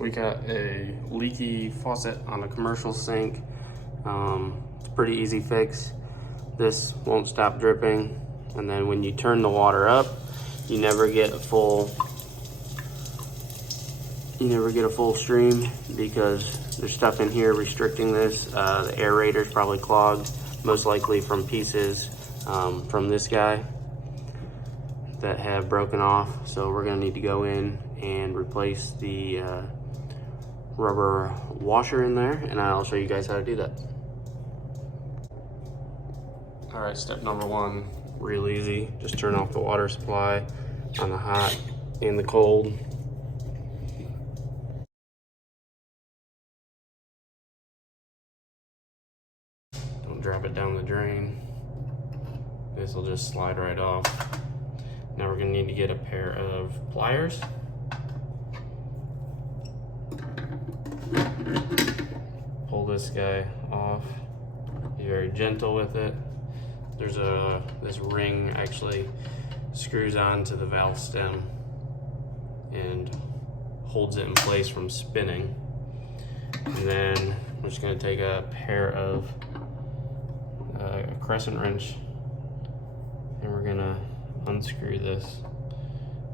We got a leaky faucet on a commercial sink. It's a pretty easy fix. This won't stop dripping, and then when you turn the water up, you never get a full stream because there's stuff in here restricting this. The aerator is probably clogged, most likely from pieces from this guy that have broken off. So we're gonna need to go in and replace the rubber washer in there, and I'll show you guys how to do that. All right, step number one, real easy. Just turn off the water supply on the hot and the cold. Don't drop it down the drain. This will just slide right off. Now we're gonna need to get a pair of pliers. Pull this guy off. Be very gentle with it. There's this ring actually screws onto the valve stem and holds it in place from spinning. And then we're just gonna take a pair of a crescent wrench and we're gonna unscrew this.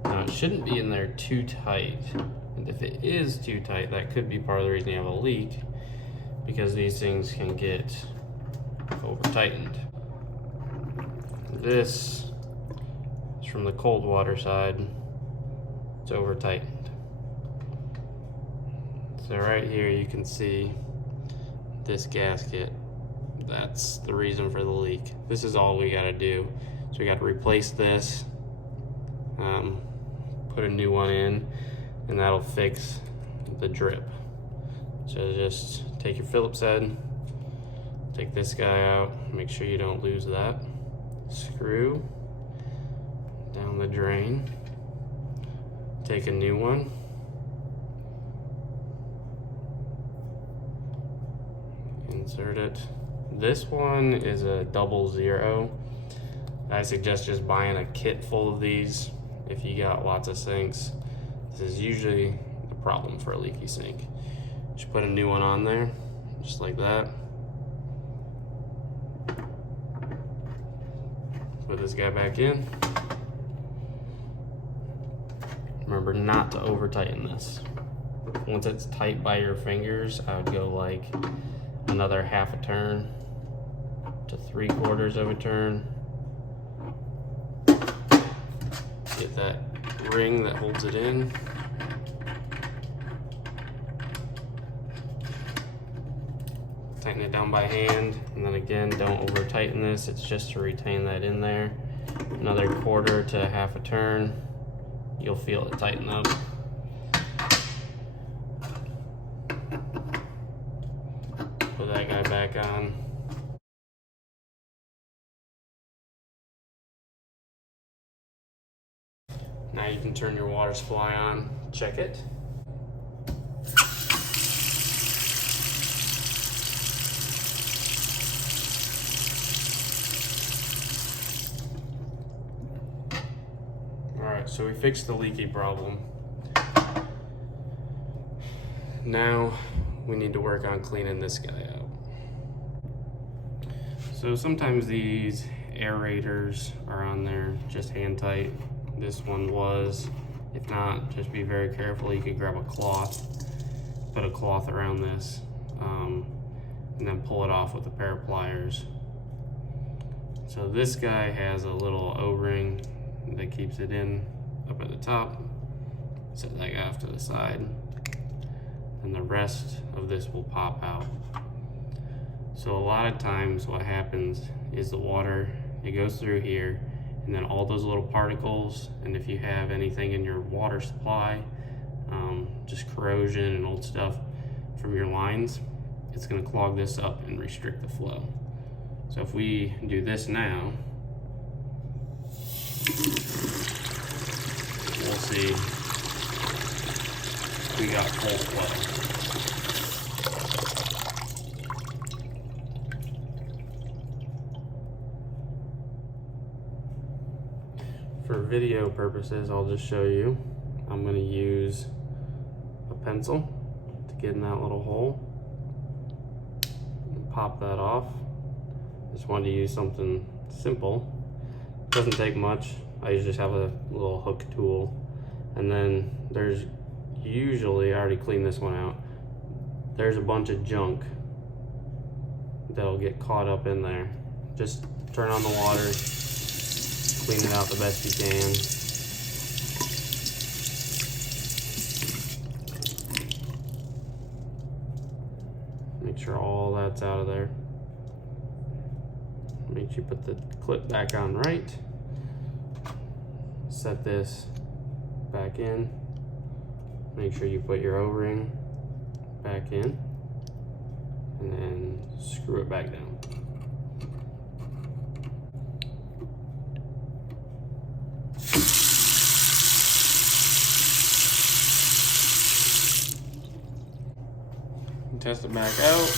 Now it shouldn't be in there too tight. And if it is too tight, that could be part of the reason you have a leak, because these things can get over tightened. This is from the cold water side. It's over tightened. So right here you can see this gasket. That's the reason for the leak. This is all we gotta do. So we gotta replace this, put a new one in, and that'll fix the drip. So just take your Phillips head, take this guy out, make sure you don't lose that. Screw down the drain, take a new one, insert it. This one is a 00. I suggest just buying a kit full of these if you got lots of sinks. This is usually the problem for a leaky sink. Just put a new one on there, just like that. Put this guy back in. Remember not to over tighten this. Once it's tight by your fingers, I would go like another half a turn to 3/4 of a turn. Get that ring that holds it in. Tighten it down by hand, and then again, don't over tighten this. It's just to retain that in there. Another 1/4 to half a turn. You'll feel it tighten up. Put that guy back on. Now you can turn your water supply on, check it. All right, so we fixed the leaky problem. Now we need to work on cleaning this guy out. So sometimes these aerators are on there just hand tight. This one was. If not, just be very careful. You could grab a cloth, put a cloth around this, and then pull it off with a pair of pliers. So this guy has a little O-ring that keeps it in up at the top. Set that guy off to the side, and the rest of this will pop out. So a lot of times what happens is the water, it goes through here, and then all those little particles, and if you have anything in your water supply, just corrosion and old stuff from your lines, it's gonna clog this up and restrict the flow. So if we do this now, we'll see we got full flow. For video purposes, I'll just show you. I'm going to use a pencil to get in that little hole. And pop that off. Just wanted to use something simple. Doesn't take much. I usually just have a little hook tool. And then there's usually, I already cleaned this one out, there's a bunch of junk that'll get caught up in there. Just turn on the water, clean it out the best you can. Make sure all that's out of there. Make sure you put the clip back on right. Set this back in. Make sure you put your O-ring back in. And then screw it back down. Test it back out.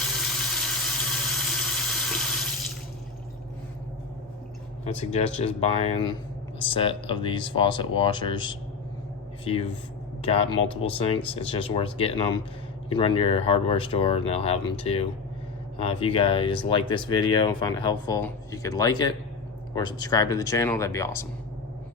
I suggest just buying a set of these faucet washers. If you've got multiple sinks, it's just worth getting them. You can run to your hardware store and they'll have them too. If you guys like this video and find it helpful, if you could like it or subscribe to the channel, that'd be awesome.